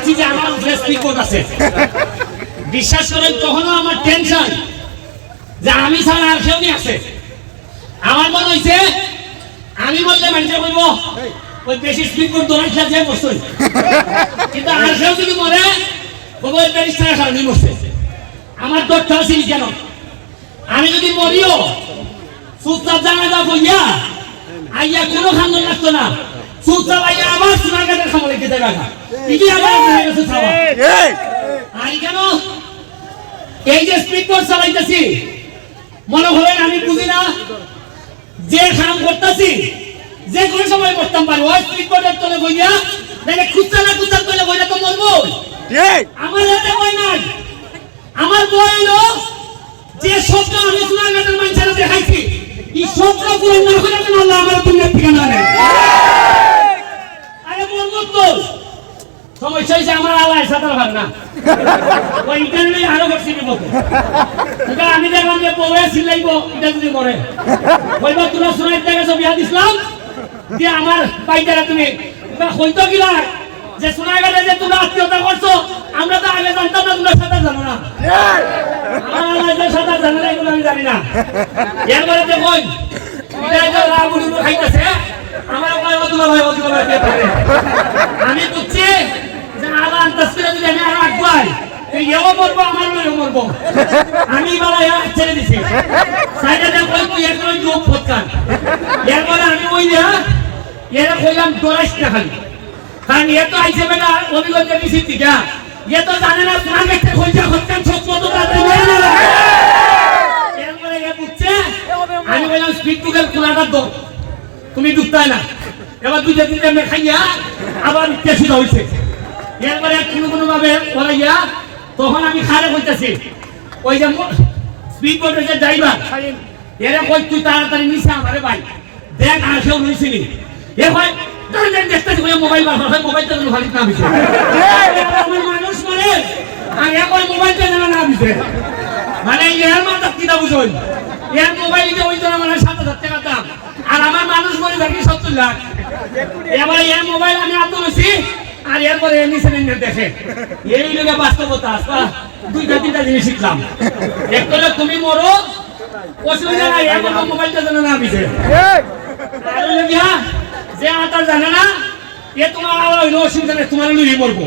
বুঝছি যে আমার উপরে স্পিড আছে। বিশ্বাস করেন তখনও আমার টেনশন যে আমি ছাড়া আর কেউ নেই আছে। আমার মনে হয়েছে আমি বললে মানুষে বলবো ওই বেশি স্পিড করে দৌড়াই খেলছে বসতই, কিন্তু আর কেউ যদি মরে বলবো ওই ব্যারিস্টারের কারণেই বসছে। আমার দরটা আসেনি কেন, আমি যদি মরিও সুস্তার জানাজা বইয়া আইয়া কোনো খান্দন লাগতো না, সুস্তার আইয়া আবার সোনারঘাটের খামলে খেতে রাখা ইটি আবার হয়ে গেছে খাওয়া। আর কেন এই যে স্পিড বোট চালাইতেছি মনে করেন আমি বুঝি না যে কাম করতেছি যে কোনো সময় করতাম পারি, ওই স্পিড বোটের তলে বইয়া দেখে খুঁজতে না খুঁজতে তলে বইয়া তো মরবো। আমার হাতে বই নাই, আমার বই হলো যে স্বপ্ন আমি সোনারঘাটের মানুষের দেখাইছি এই স্বপ্ন পূরণ না করে কেন আল্লাহ আমার দুনিয়ার ঠিকানা নেই। আরে বলবো তো সমস্যা হয়েছে আমার আল্লাহ সাঁতার পারে না, ওই ইন্টারনেটে আরো করছি বলতে। আমি দেখলাম যে বউয়ে সিলাইব এটা যদি করে বলব তোমরা সোনার থেকে ছবি হাত ইসলাম যে আমার বাইটারা তুমি হইতো কিনা যে সোনারঘাটে যে তোমরা আত্মীয়তা করছো আমরা তো আগে জানতাম না, তোমরা সাঁতার জানো না। আমার আল্লাহ যে সাঁতার জানে না এগুলো আমি জানি না। এরপরে দেখুন খাইতেছে আমার আমি বুঝছি যে আল্লাহ যদি আমি আরো আগুয়াই এও মরবো আমার মেয়েও মরবো, আমি বলা ছেড়ে দিছি সাইডে দেখলাম তুই একজন যোগ ফোটকান। এরপরে আমি ওই এরা কইলাম দৌড়াইস না খালি, কারণ এ তো আইসে বেটা অভিজ্ঞতা নিশ্চিত টিকা এ তো জানে না তোমার কাছে কইটা ফোটকান সব মতো তাড়াতাড়ি মেরে না। এরপরে এ বুঝছে আমি বললাম স্পিড টুকের খোলাটা দো তুমি ডুবতাই না, এবার দুইটা তিনটা মেয়ে খাইয়া আবার টেসিটা হয়েছে। এরপরে কোনো ভাবে ওরাইয়া তখন আমি খারে কইতাছি ওই যে স্পিড বোটের যে ড্রাইভার এরা কই তুই তাড়াতাড়ি নিছে আমারে ভাই দেখ আর কেউ নিছিনি এ ভাই দেখতেছি মোবাইল বার হয় মোবাইলটা যেন ভালো না দিছে আমার মানুষ মানে আর এখন মোবাইলটা যেন না দিছে মানে এর মাথা কিটা বুঝুন এর মোবাইলটা ওই জন্য মানে ৭,০০০ টাকা দাম আর আমার মানুষ মনে থাকি ৭০ লাখ। এবার এর মোবাইল আমি আনতে বসি আর এরপরে নিচে নিয়ে দেখে এই লোকে বাস্তবতা দুইটা তিনটা জিনিস শিখলাম। একটা হলো তুমি মরো অসুবিধা নাই এখন মোবাইলটা যেন না দিছে, আর হলো গিয়া যে আতার জানে না এ তোমার আবার হইলো অসুবিধা নেই তোমার লুই মরবো।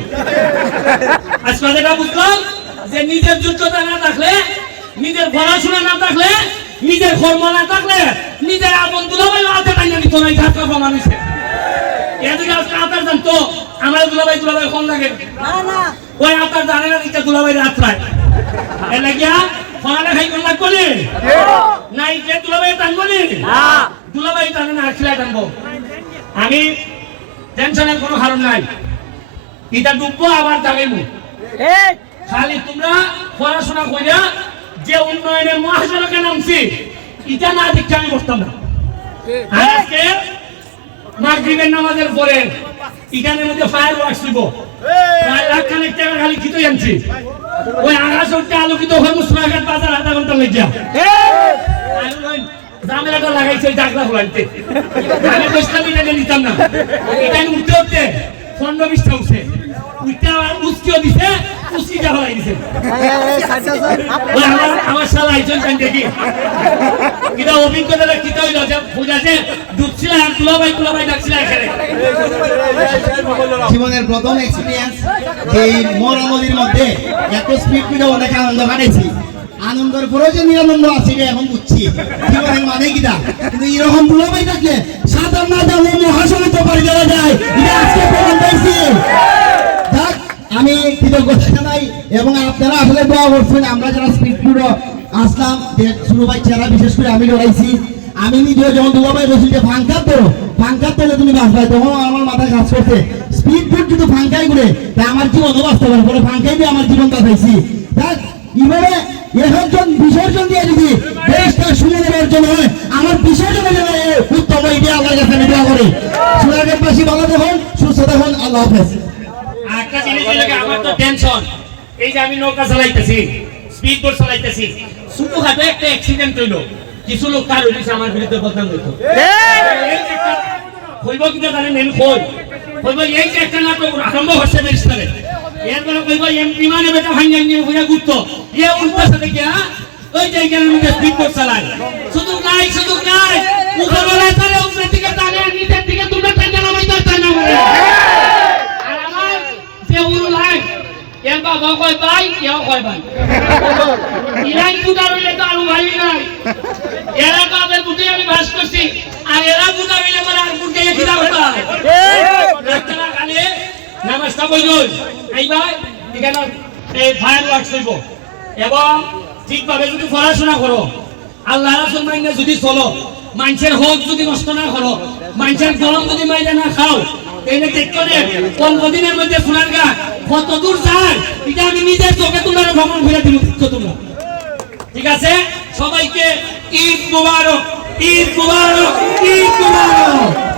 আজকে যেটা বুঝলাম যে নিজের যোগ্যতা না থাকলে নিজের পড়াশোনা না থাকলে নিজের কর্ম না থাকলে নিজের আপন দুলাভাই হাতে টাইনা নিত না এই ছাত্র মানুষের। এদিকে আজকে আতার জানতো আমার দুলাভাই কম লাগে না ওই আতার জানে না এটা দুলাভাই রাত্রায় এলে গিয়া পড়ালেখাই কোন লাগবো না যে দুলাভাই টানবো নি দুলাভাই টানে না আসলে টানবো। আমি টেনশনের কোনো কারণ নাই, এটা ডুববো আবার দাঁড়াইবো। খালি তোমরা পড়াশোনা করিয়া যে উন্নয়নের মহাসড়কে নামছি এটা না দেখতে আমি বসতাম না। আজকে মাগরিবের নামাজের পরে এখানের মধ্যে ফায়ার ওয়ার্কস দিব প্রায় লাখখানেক টাকা খালি কিতই আনছি ওই আকাশটা আলোকিত হয়ে সোনারঘাট বাজার আধা ঘন্টা লেগে জামেলাটা লাগাইছে ওই ডাকলা খোলাইতে আমি বসলাম এটা নিতাম না। এটা উঠতে উঠতে 15-20টা উঠছে উঠতে উস্কিও দিছে উস্কিটা ফলাই দিছে আমার শালা আইজন দেখি এটা অভিজ্ঞতাটা কিতা হইল যে বুঝাছে ডুবছিল আর তুলাবাই ডাকছিল এখানে। জীবনের প্রথম এক্সপিরিয়েন্স যে মরা নদীর মধ্যে এত স্পিড করে অনেক আনন্দ কাটাইছি, আনন্দের পরেও যে নিরানন্দ আছে এখন বুঝছি জীবনের মানে কিটা। কিন্তু এরকম তুলাবাই থাকলে সাঁতার না জানলে মহাসমুদ্র পাড়ি দেওয়া যায়, এটা আজকে প্রমাণ পাইছি। আমি কৃতজ্ঞতা জানাই এবং আপনারা আসলে দোয়া করছেন। আমরা যারা স্পিড পুরো আসলাম শুরু ভাই চেহারা বিশেষ করে আমি ডরাইছি। আমি নিজেও যখন দুলাভাই বলছি যে ফাঙ্কার তো তুমি বাঁচবাই তখন আমার মাথায় কাজ করছে স্পিড ফুট কিন্তু ফাঙ্কাই ঘুরে তাই আমার জীবনও বাঁচতে পারে পরে ফাঙ্কাই দিয়ে আমার জীবন বাঁচাইছি। দেখ এইভাবে একজন বিসর্জন দিয়ে যদি দেশটা শুনে নেওয়ার জন্য হয় আমার বিসর্জনের জন্য উত্তম এটা আল্লাহর কাছে আমি দোয়া করি। সোনারঘাটবাসী ভালো দেখুন, সুস্থ দেখুন, আল্লাহ হাফেজ। একটা জিনিস লাগে আমার তো টেনশন এই যে আমি নৌকা চালাইতেছি স্পিড বোট চালাইতেছি ছোটখাটো একটা অ্যাক্সিডেন্ট হইলো কিছু লোক কার হইছে আমার বিরুদ্ধে বদনাম করতো হইব কিনা জানেন আমি কই কইব এই যে একটা নাটক আরম্ভ হচ্ছে বেরিস্তারে এরপরে কইব এমপি মানে বেটা ভাঙ্গা নিয়ে হইয়া ঘুরতো ইয়ে উল্টা সাথে কি হ্যাঁ ওই যে এখানের মধ্যে স্পিড বোট চালায় শুধু নাই উপরওয়ালা তারে উপরের দিকে টানে নিচের দিকে তোমরা টানে নামাইতে টানে মারে আর আমার যে উড়ু লাই এর বাবা কয় ভাই কেউ কয় ভাই ইরাই বুটা রইলে তো আলু ভাই নাই এরা বাবার বুটে আমি বাস করছি আর এরা বুটা রইলে মানে আর বুটে খিদা হতো রাস্তা খালি নামাজটা বইল এই ভাই এখানে এই ফায়ার ওয়ার্কস হইব এবং ঠিকভাবে যদি পড়াশোনা করো আল্লাহ রাসূল মাইনে যদি চলো মানুষের হক যদি নষ্ট না করো মানুষের গরম যদি মাইনে না খাও এইটা দেখতে নে 15 দিনের মধ্যে সোনার গা কত দূর যায় এটা আমি নিজের চোখে তোমরা ভ্রমণ করে দিব তোমরা ঠিক আছে সবাইকে ঈদ মুবারক ঈদ মুবারক ঈদ মুবারক